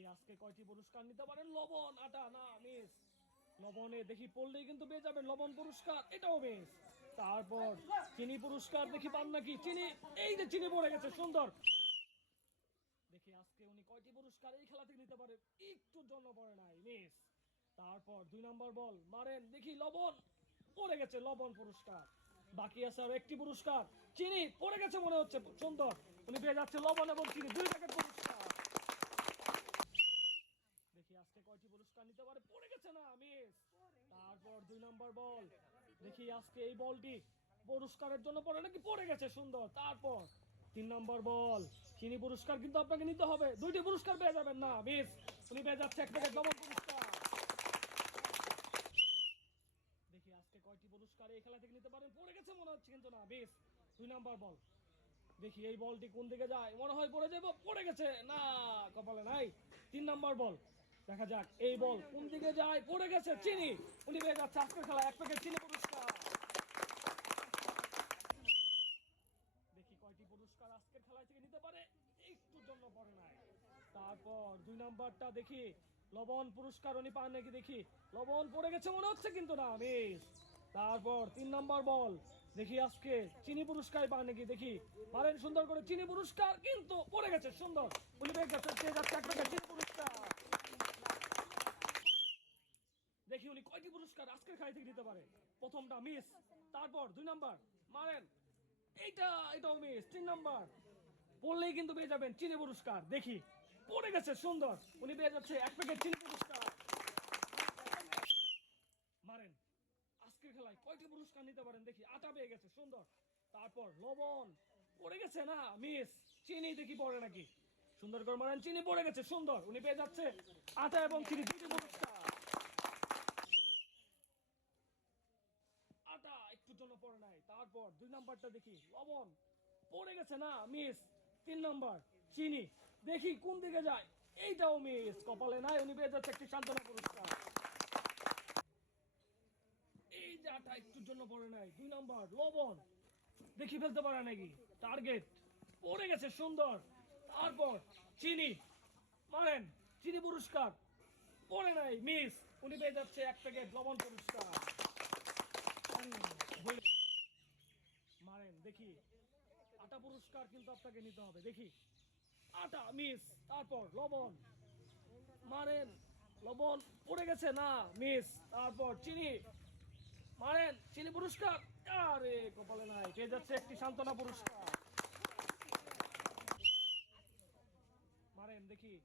দেখি আজকে কয়টি পুরস্কার নিতে পারেন? লবণ, আটা, না, মিস। লবণে দেখি পড়লেই কিন্তু পেয়ে যাবেন লবণ পুরস্কার, এটাও মিস। তারপর চিনি পুরস্কার দেখি পান নাকি? চিনি, এই যে চিনি পড়ে গেছে, সুন্দর। দেখি আজকে উনি কয়টি পুরস্কার এই খেলা থেকে নিতে পারেন একটুর জন্য পড়ে নাই, মিস। তারপর দুই নম্বর বল, মারেন, দেখি লবণ, পড়ে গেছে লবণ পুরস্কার। বাকি আছে আর একটি পুরস্কার, চিনি পড়ে গেছে মনে হচ্ছে, সুন্দর। উনি পেয়ে যাচ্ছে লবণ এবং চিনি, দুই প্যাকেট পুরস্কার দেখি আজকে কয়টি পুরস্কার নিতে পারে পড়ে গেছে না মিস তারপর দুই নম্বর বল। দেখি আজকে এই বলটি পুরস্কারের জন্য পড়ে নাকি পড়ে গেছে? সুন্দর। তারপর তিন নম্বর বল। চিনি পুরস্কার কিন্তু আপনাকে নিতে হবে। দুইটি পুরস্কার পেয়ে যাবেন না, মিস। উনি পেয়ে যাচ্ছে এক প্যাকেট লবণ পুরস্কার। দেখি আজকে কয়টি পুরস্কার এই খেলা থেকে নিতে পারেন? পড়ে গেছে মনে হচ্ছে কিন্তু না বেশ দুই নাম্বার বল। দেখি এই বলটি কোন দিকে যায়? মনে হয় পড়ে যাব পড়ে গেছে। না, কপালে নাই। তিন নাম্বার বল। দেখা যাক, এই বল কোন দিকে যায়? পড়ে গেছে চিনি। উনি পেয়ে যাচ্ছে খেলা এক প্যাকেট চিনি পুরস্কার। দেখি কয়টি পুরস্কার আজকের থেকে নিতে পারে। একটুর জন্য পড়ে নাই। তারপর দুই নাম্বারটা দেখি। লবণ পুরস্কার উনি পান নাকি দেখি। লবণ পড়ে গেছে মনে হচ্ছে, কিন্তু না, মিস। তারপর তিন নাম্বার বল। দেখি আজকে চিনি পুরস্কার পান নাকি দেখি। পারেন সুন্দর করে চিনি পুরস্কার, কিন্তু পড়ে গেছে সুন্দর। উনি পেয়ে গেছে পেয়ে যাচ্ছে একটা করে চিনি পুরস্কার দেখি উনি কয়টি পুরস্কার আজকের খাই থেকে দিতে পারে। প্রথমটা মিস তারপর দুই নাম্বার মারেন। এইটা, এটাও মিস তিন নাম্বার পড়লেই কিন্তু পেয়ে যাবেন চিনি পুরস্কার। দেখি, পড়ে গেছে, সুন্দর। উনি পেয়ে যাচ্ছে এক প্যাকেট চিনি পুরস্কার। মারেন, আজকের খেলায় কয়টি পুরস্কার নিতে পারেন? দেখি, আটা পেয়ে গেছে, সুন্দর। তারপর লবণ। পড়ে গেছে না মিস চিনি দেখি পড়ে নাকি। সুন্দর করে মারেন, চিনি পড়ে গেছে, সুন্দর। উনি পেয়ে যাচ্ছে আটা এবং চিনি দুটি পুরস্কার আটা একটুর জন্য পড়ে নাই। তারপর দুই নাম্বারটা দেখি, লবণ। পড়ে গেছে না মিস তিন নাম্বার, চিনি। দেখি কোন দিকে যায়। এইটাও মিস কপালে নাই, উনি পেয়ে যাচ্ছে, একটি সান্ত্বনা পুরস্কার। এই একটুর জন্য পড়ে নাই। দুই নাম্বার, লবণ। দেখি ফেলতে পারে নাকি? টার্গেট পড়ে গেছে, সুন্দর। তারপর চিনি। মারেন, চিনি পুরস্কার। পড়ে নাই মিস উনি পেয়ে যাচ্ছে এক প্যাকেট লবণ পুরস্কার। মারেন, দেখি। আটা পুরস্কার কিন্তু আপনাকে নিতে হবে, দেখি। আটা, মিস, তারপর লবণ। মারেন, লবণ পড়ে গেছে না, মিস, তারপর চিনি। মারেন, চিনি পুরস্কার। আরে, কপালে নাই, পেয়ে যাচ্ছে একটি সান্ত্বনা পুরস্কার। মারেন, দেখি।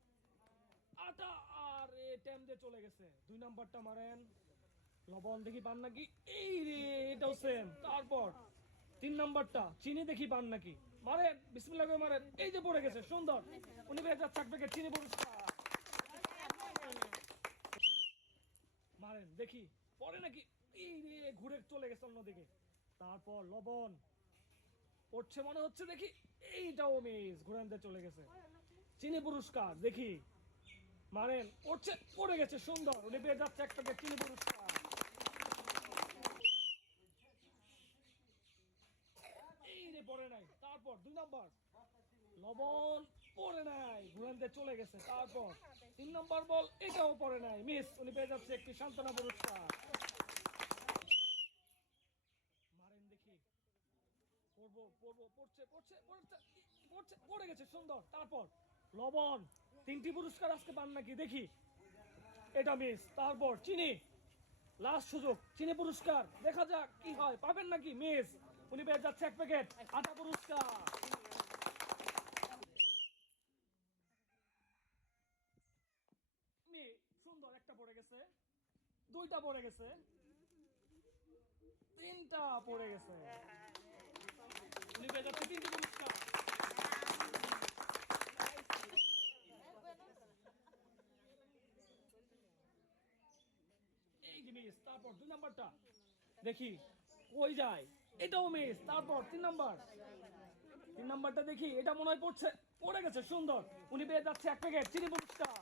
আটা, আর এ দিয়ে চলে গেছে। দুই নাম্বারটা মারেন। লবণ দেখি পান নাকি? এই রে, এটাও সেম তারপর, তিন নাম্বারটা, চিনি দেখি পান নাকি? মারেন, বিসমিল্লাহ করে মারেন। এই যে পড়ে গেছে, সুন্দর। উনি পেয়ে যাচ্ছে এক প্যাকেট, চিনি পুরস্কার মারেন, দেখি পরে নাকি? এই রে, ঘুরে চলে গেছে অন্যদিকে। তারপর লবণ। পড়ছে মনে হচ্ছে, দেখি, এইটাও মিস ঘুরানতে চলে গেছে। চিনি পুরস্কার, দেখি। মারেন, পড়ছে, পড়ে গেছে, সুন্দর। উনি পেয়ে যাচ্ছে এক প্যাকেট, চিনি পুরস্কার এই রে পড়ে নাই তারপর দুই নাম্বার? লবণ নাই। চলে গেছে, তারপর। তিন বল, এটাও নাই। মিস, উনি পেয়ে যাচ্ছে একটি পুরস্কার। মারেন দেখি। পড়ব পড়ব পড়ছে পড়ছে পড়ছে, পড়ে গেছে, সুন্দর। তারপর, লবণ, তিনটি পুরস্কার আজকে পান নাকি? দেখি। এটা মিস, তারপর চিনি। লাস্ট সুযোগ, চিনি পুরস্কার। দেখা যাক কি হয়। পাবেন নাকি? মিস, উনি পেয়ে যাচ্ছে এক প্যাকেট আটা পুরস্কার মেয়ে সুন্দর একটা পড়ে গেছে। দুইটা পড়ে গেছে। তিনটা পড়ে গেছে। এই তারপর দুই নাম্বারটা। দেখি, কই যায়? এটাও মিস, তারপর তিন নাম্বার। তিন নাম্বারটা দেখি, এটা মনে হয় পড়ছে, পড়ে গেছে, সুন্দর। উনি পেয়ে যাচ্ছে এক প্যাকেট চিনি পুরস্কার